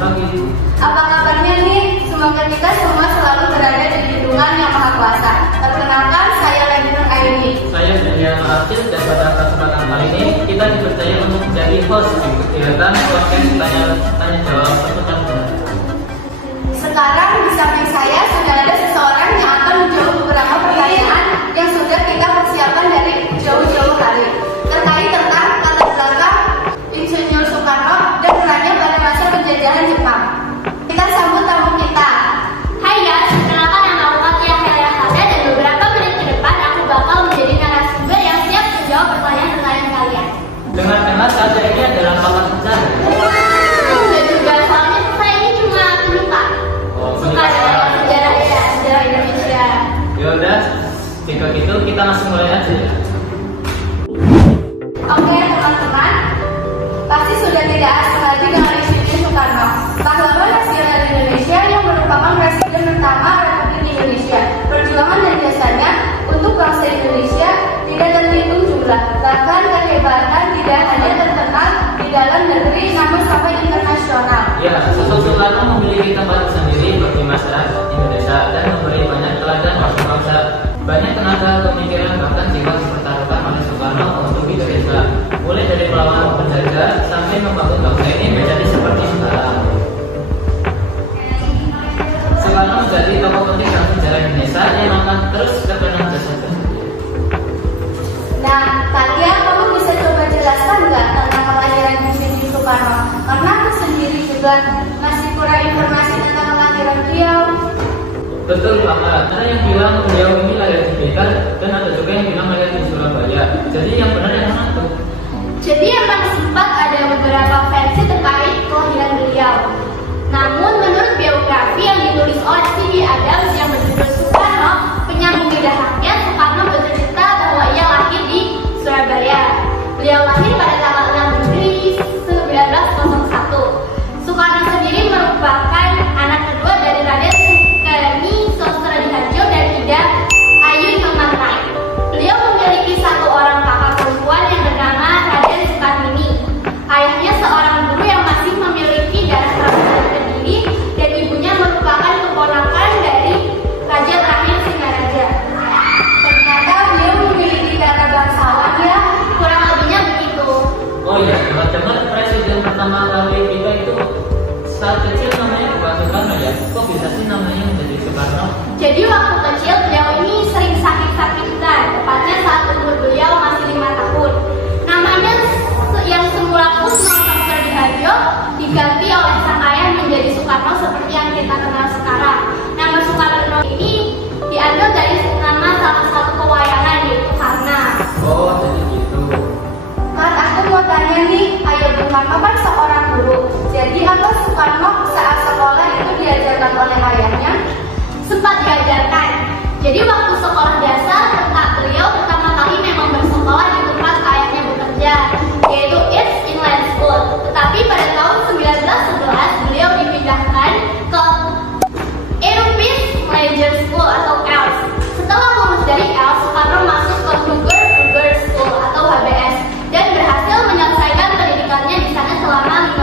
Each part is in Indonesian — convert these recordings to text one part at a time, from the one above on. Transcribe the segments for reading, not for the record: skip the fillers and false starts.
pagi. Apa kabarnya nih? Semoga kita semua selalu berada di lindungan Yang Maha Kuasa. Perkenalkan, saya Lenur Aini. Saya Juliana Artis, dan pada kesempatan kali ini kita dipercaya untuk menjadi host di kegiatan podcast tanya jawab seputar bulan. Sekarang di samping saya sudah ada seseorang yang akan menjawab beberapa pertanyaan yang sudah kita persiapkan dari jauh-jauh hari terkait tentang latar belakang Insinyur Soekarno dan perannya pada masa penjajahan Jepang. Kita sambut tamu kita. Hai guys, kenalkan nama aku Katia Hera dan beberapa menit ke depan aku bakal menjadi narasumber yang siap menjawab pertanyaan-pertanyaan kalian. Dengar-dengar saja ini adalah pakar sejarah. Dan juga soalnya saya ini cuma penyuka. Suka dengan sejarah Indonesia. Yaudah, jika gitu kita langsung mulai aja ya. Oke teman-teman, pasti sudah tidak asing lagi dengan Insinyur Soekarno, pahlawan nasional Indonesia yang merupakan presiden pertama Republik Indonesia. Perjuangan dan jasanya untuk bangsa Indonesia tidak terhitung jumlah, bahkan kehebatan tidak hanya terkenal di dalam negeri namun sampai internasional. Ya, sosok Soekarno memiliki tempat sendiri bagi masyarakat Indonesia dan memberi banyak teladan bagi bangsa. Banyak tenaga pemikiran bahkan jiwa dipertaruhkan oleh Soekarno untuk Indonesia, mulai dari melawan penjajah sampai membangun bangsa ini menjadi seperti sekarang. Soekarno menjadi tokoh penting dalam sejarah Indonesia yang akan terus terkenang jasa-jasanya. Nah, Katia, kamu bisa coba jelaskan nggak tentang kelahiran Insinyur Soekarno? Karena aku sendiri juga masih kurang informasi tentang kelahiran beliau. Betul banget, ada yang bilang beliau ini lahir di Blitar dan ada juga yang bilang lahir di Surabaya. Jadi yang benar yang mana tuh? Jadi emang sempat ada beberapa versi terkait kelahiran beliau. Namun menurut biografi yang ditulis oleh C.B. Adams yang berjudul Soekarno, Penyambung Lidah Rakyat, Soekarno bercerita bahwa ia lahir di Surabaya. Beliau lahir pada tanggal 6 Juli 1901. Soekarno sendiri merupakan anak kedua dari Raden Sukarni Sosrodihardjo dan Ida Ayu Nomantai. Beliau memiliki satu orang kakak perempuan yang bernama Raden Sukarnini. Ayahnya seorang guru yang masih memiliki darah Pramudia Kediri dan ibunya merupakan keponakan dari Raja terakhir Singaraja. Ternyata beliau memiliki darah bangsawan ya. Kurang lebihnya begitu. Oh iya, dengar-dengar presiden pertama kali kita itu saat kecil namanya bukan Soekarno ya? Kok bisa sih namanya menjadi Soekarno? Jadi waktu kecil beliau ini sering sakit-sakitan, tepatnya saat umur beliau masih 5 tahun. Namanya yang semula Kusno Sosrodihardjo diganti oleh sang ayah menjadi Soekarno seperti yang kita kenal sekarang. Nama Soekarno ini diambil dari nama salah satu pewayangan yaitu Karna. Oh, jadi gitu. Kat, aku mau tanya nih, Ayah Bung Karno kan seorang guru. Jadi apa Soekarno saat sekolah itu diajarkan oleh ayahnya? Sempat diajarkan. Jadi waktu sekolah dasar, beliau pertama kali memang bersekolah di tempat ayahnya bekerja, yaitu East Inland School. Tetapi pada tahun 1911 beliau dipindahkan ke European Leisure School atau ELS. Setelah lulus dari ELS, Soekarno masuk ke Hooger School atau HBS dan berhasil menyelesaikan pendidikannya di sana selama 5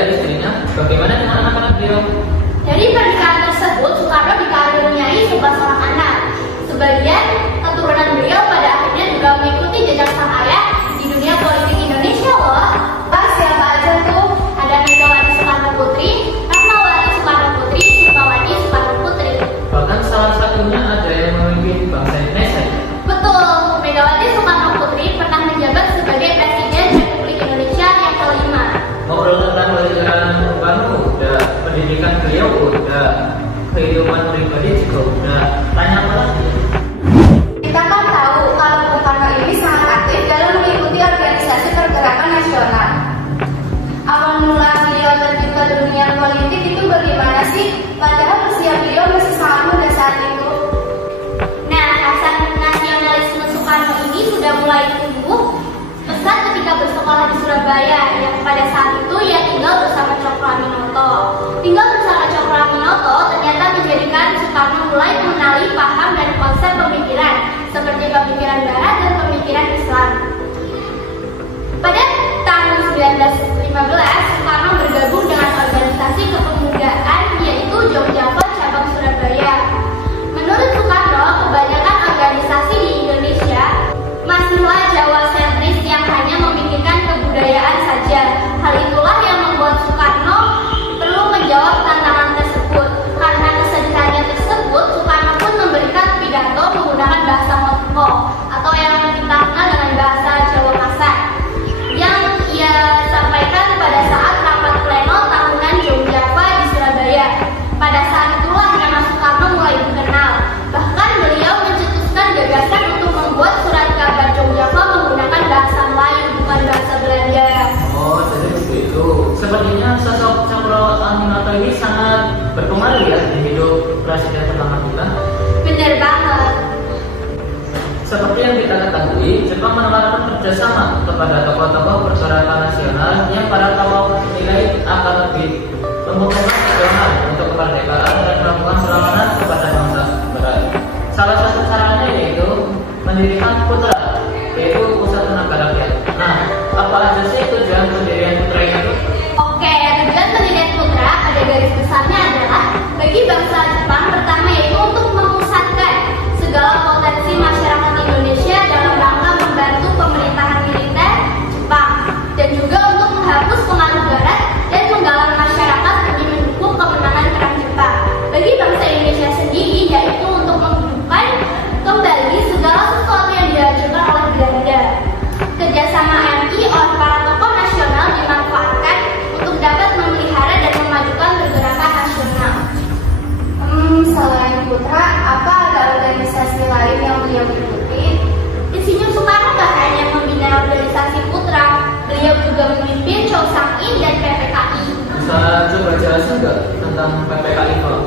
saya istrinya. Bagaimana dengan anak-anak beliau? Dari pernikahan tersebut, Soekarno dikaruniai 11 orang anak. Sebagian keturunan beliau pada akhirnya juga mengikuti jejak sang ayah di dunia politik Indonesia loh. Pak, siapa aja tuh? Ada Megawati Soekarno Putri, Rahmawati Soekarno Putri, Sukmawati Soekarno Putri. Bahkan salah satunya ada yang memimpin bangsa Indonesia. Betul, Megawati Soekarno Putri pernah menjabat sebagai Presiden Republik Indonesia yang kelima. Ngobrol tentang pelajaran Soekarno udah, pendidikan beliau udah, kehidupan pribadi juga udah. Tanya apa lagi? Kita kan tahu kalau Bung Karno ini sangat aktif dalam mengikuti organisasi pergerakan nasional. Awal mula beliau terjun ke dunia politik itu bagaimana sih? Padahal usia beliau masih sangat muda saat itu. Nah, rasa nasionalisme Soekarno ini sudah mulai tumbuh pesat ketika bersekolah di Surabaya, yang pada saat itu ia tinggal bersama Cokroaminoto. Tinggal bersama Cokroaminoto ternyata menjadikan Soekarno mulai mengenali paham dan konsep pemikiran seperti pemikiran Barat dan pemikiran Islam. Pada tahun 1915, Soekarno bergabung dengan organisasi kepemudaan yaitu Jongjava Cabang Surabaya. Menurut Soekarno, kebanyakan organisasi di Indonesia masihlah Jawa sentris yang hanya memikirkan kebudayaan saja. Hal itulah yang membuat Soekarno perlu menjawab tantangan tersebut. Karena kesedihannya tersebut, Soekarno pun memberikan pidato menggunakan bahasa Motko atau yang kita kenal dengan bahasa Jawa Kasar, yang ia sampaikan pada saat rapat pleno tahunan Jongjava di Surabaya. Pada saat itulah nama Soekarno mulai dikenal. Bahkan beliau mencetuskan gagasan untuk membuat surat kabar Jongjava menggunakan bahasa Melayu, bukan bahasa Belanda. Oh, jadi begitu. Sepertinya sosok Cokroaminoto ini sangat berpengaruh ya di hidup presiden pertama kita. Benar banget. Seperti yang kita ketahui, Jepang menawarkan kerjasama kepada tokoh-tokoh pergerakan nasional yang pada awal menilai akan lebih menguntungkan nasional untuk kemerdekaan dan melakukan perlawanan kepada bangsa Barat. Salah satu caranya yaitu mendirikan Putra, yaitu Pusat Tenaga Rakyat. Nah, apa aja sih tujuan pendirian Putra itu? Oke, tujuan pendirian Putra pada garis besarnya adalah bagi bangsa Jepang pertama yaitu untuk memusatkan segala potensi masyarakat Indonesia dalam rangka membantu pemerintahan militer Jepang, dan juga untuk menghapus pengaruh Barat dan menggalang masyarakat demi mendukung kemenangan perang Jepang. Bagi bangsa Indonesia sendiri yaitu untuk menghidupkan kembali segala sesuatu yang dihancurkan oleh Belanda. Kerjasama MI oleh para tokoh nasional dimanfaatkan untuk dapat memelihara dan memajukan pergerakan nasional. Selain Putra, apa ada organisasi lain yang beliau ikuti? Insinyur Soekarno tak hanya membina organisasi Putra, beliau juga memimpin Chow Sang In dan PPKI. Bisa coba jelasin nggak tentang PPKI Pak?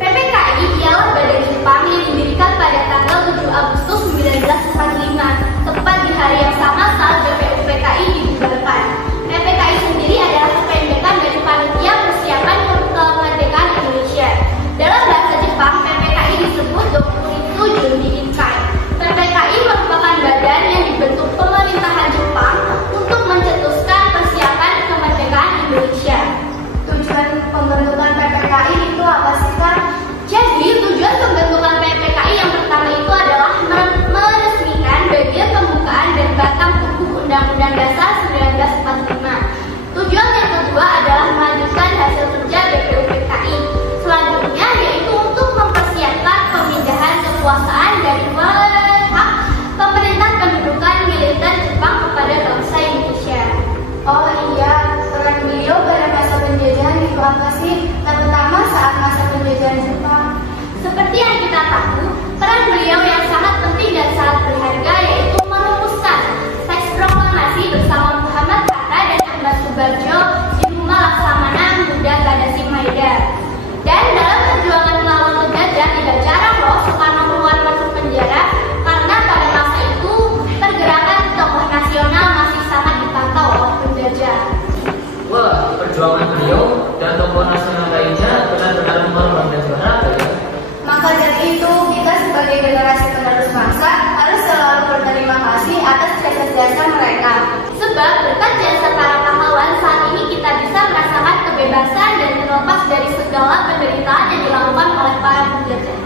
PPKI ialah badan Jepang yang didirikan pada tanggal 7 Agustus 1945, tepat di hari yang sama saat BPUPKI dibubarkan. PPKI sendiri adalah kependekan dari Panitia Persiapan Kemerdekaan Indonesia. Dalam bahasa Jepang, PPKI disebut Dokuritsu Jundi Inkai. PPKI merupakan badan yang dibentuk pemerintahan Jepang untuk mencetuskan persiapan kemerdekaan Indonesia. Tujuan pembentukan PPKI itu apa sih, Kak? Jadi, tujuan pembentukan PPKI yang pertama itu adalah meresmikan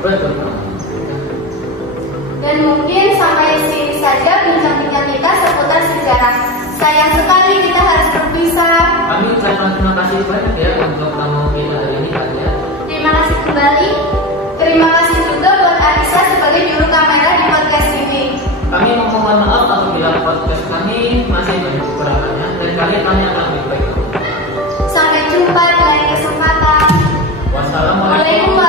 Betul. Dan mungkin sampai sini saja bincang-bincang kita seputar sejarah. Sayang sekali kita harus berpisah. Kami ucapkan terima kasih banyak ya untuk tamu kita hari ini, Kak ya. Terima kasih kembali. Terima kasih juga buat Aisyah sebagai juru kamera di podcast ini. Kami mohon maaf apabila podcast kami masih banyak kekurangannya dan kalian akan lebih baik. Sampai jumpa di lain kesempatan. Wassalamualaikum.